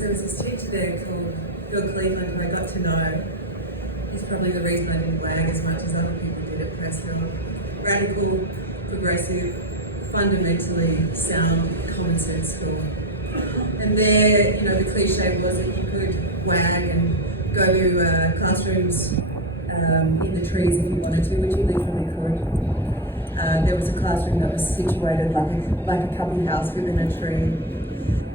There was this teacher there called Bill Cleveland who I got to know. He's probably the reason I didn't wag as much as other people did at Preston. Radical, progressive, fundamentally sound, common sense school. And there, the cliche was that you could wag and go to classrooms in the trees if you wanted to, which you literally could. There was a classroom that was situated like a cubby house within a tree.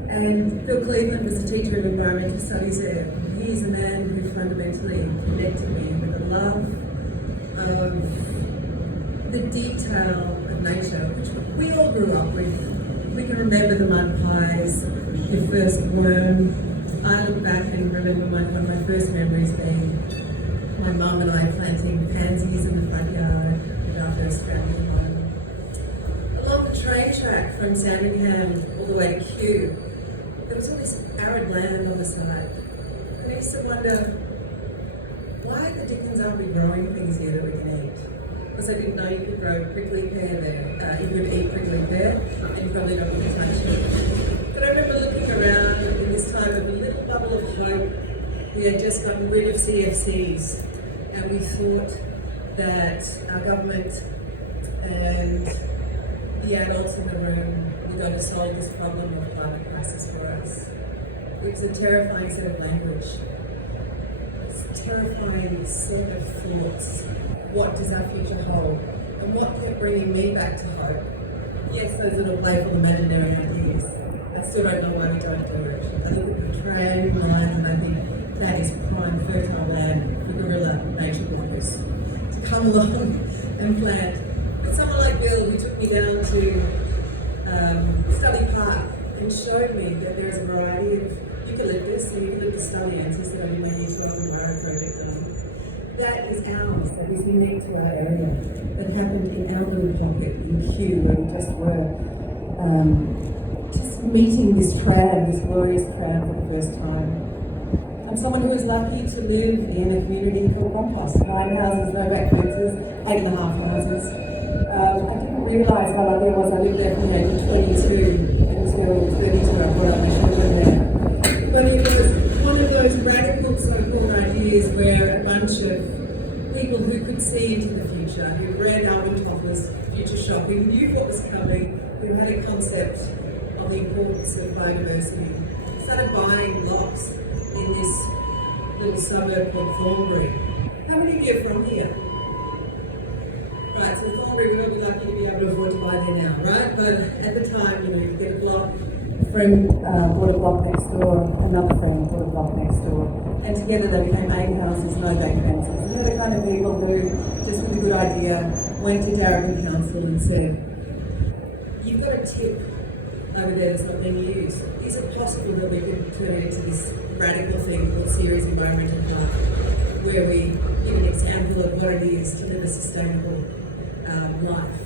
And Bill Cleveland was a teacher of environmental studies there. He's a man who fundamentally connected me with a love of the detail of nature, which we all grew up with. We can remember the mud pies, the first worm. I look back and remember one of my first memories being my mum and I planting pansies in the front yard with our first family home. Along the train track from Sandringham all the way to Kew, there was all this arid land on the side. And I used to wonder, why the dickens aren't we growing things here that we can eat? Because I didn't know you could grow prickly pear there. You could eat prickly pear, and you probably don't want to touch it. But I remember looking around in this time of a little bubble of hope. We had just gotten rid of CFCs, and we thought that our government and the adults in the room were going to solve this problem of climate crisis for us. It was a terrifying set of language. It's terrifying set of thoughts. What does our future hold? And what kept bringing me back to hope? Yes, those little playful imaginary ideas. I still don't know why we don't do it. I look at the train line and I think that is prime fertile land for guerrilla nature blockers to come along and plant. But someone like Bill, who took me down to Stubby Park and showed me that there's a variety of eucalyptus and eucalyptus stubbians. He said, "Oh, you may need 12 Mara project on them." That is ours, that is unique to our area. That happened in our little pocket in Kew, where we just were just meeting this crowd, this glorious crowd for the first time. I'm someone who is lucky to live in a community called Compost. 9 houses, no back fences, 8.5 houses. I didn't realise how lucky I was. I lived there from the age of 22 until 32. I brought up my children there. But it was one of those radical so-called ideas where a bunch of people who could see into the future, who read Alvin Toffler's Future Shock, who knew what was coming, who had a concept of the importance of biodiversity, started buying blocks in this little suburb called Thornbury. How many of you are from here? Right, so Thornbury, we're really lucky to be able to afford to buy there now, right? But at the time, you get a block, a friend bought a block next door, another friend bought a block next door, and together they became 8 houses, no back fences. And they're the kind of people who, just with a good idea, went to Darrington Council and said, "You've got a tip over there that's not being used. Is it possible that we could turn it into this radical thing called Series Environmental Health, where we give an example of what it is to live a sustainable life?"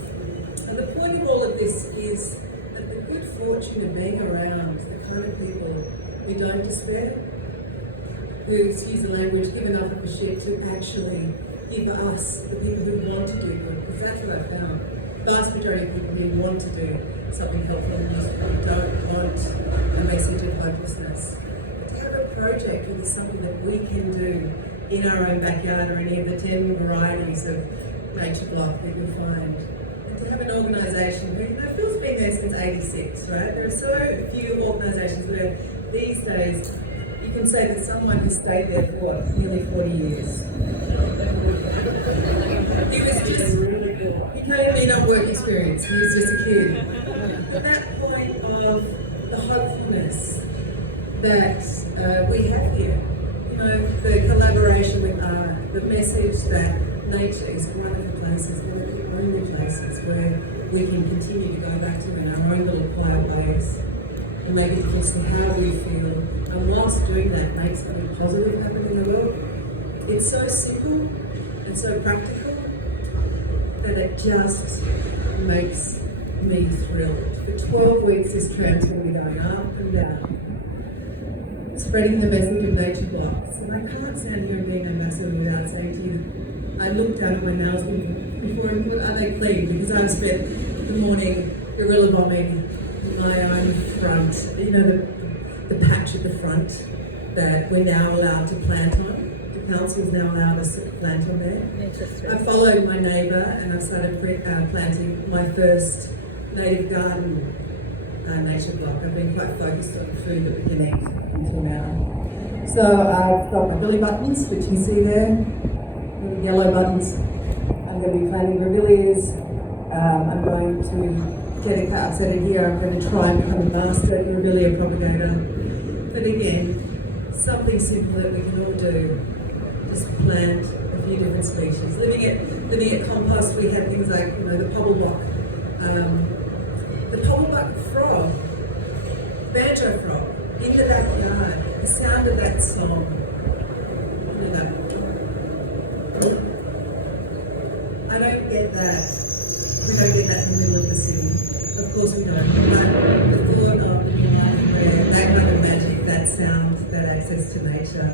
And the point of all of this is that the good fortune of being around the kind of people who don't despair, who, excuse the language, give enough of a shit to actually give us, the people who want to do good, because that's what I found. The vast majority of people who want to do something helpful and useful don't want a message of hopelessness. But to have a project that is something that we can do in our own backyard or any of the 10 varieties of nature block that we find. And to have an organisation who, Phil's been there since '86, right? There are so few organisations where these days you can say that someone who stayed there for nearly 40 years. He was just, he came in on work experience, he was just a kid. But that point of the hopefulness that we have here, the collaboration with art, the message that nature is one of the places, one of the only places where we can continue to go back to in our own little quiet ways and make a difference to how we feel. And whilst doing that, make something positive happen in the world. It's so simple and so practical that it just makes me thrilled. For 12 weeks, this tram's going to be going up and down, spreading the message of nature blocks. And I can't stand here and be an ambassador without saying to you, I looked down at my nails before and thought, are they clean? Because I've spent the morning gorilla bombing my own front. The the patch at the front that we're now allowed to plant on. The council's now allowed us to plant on there. I followed my neighbour and I've started planting my first native garden nature block. I've been quite focused on the food that we can eat until now. So I've got my billy buttons, which you see there, little yellow buttons. I'm going to be planting bromeliads. I'm going to get a carb setter here. I'm going to try and become a master bromeliad propagator. But again, something simple that we can all do. Just plant a few different species. Living at compost, we had things like, the pobblebok frog, banjo frog, in the backyard. The sound of that song. I don't get that. We don't get that in the middle of the city. Of course we don't. But the thought of that kind of magic, that sound, that access to nature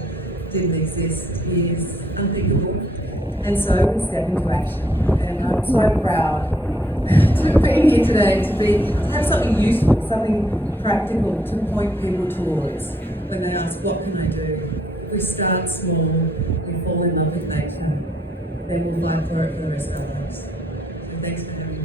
didn't exist is unthinkable. And so we step into action. And I'm so proud to be here today, to have something useful, something practical to point people towards. When they ask, what can I do? We start small, we fall in love with nature, then we'll fight for it for the rest of our lives. So thanks for having me.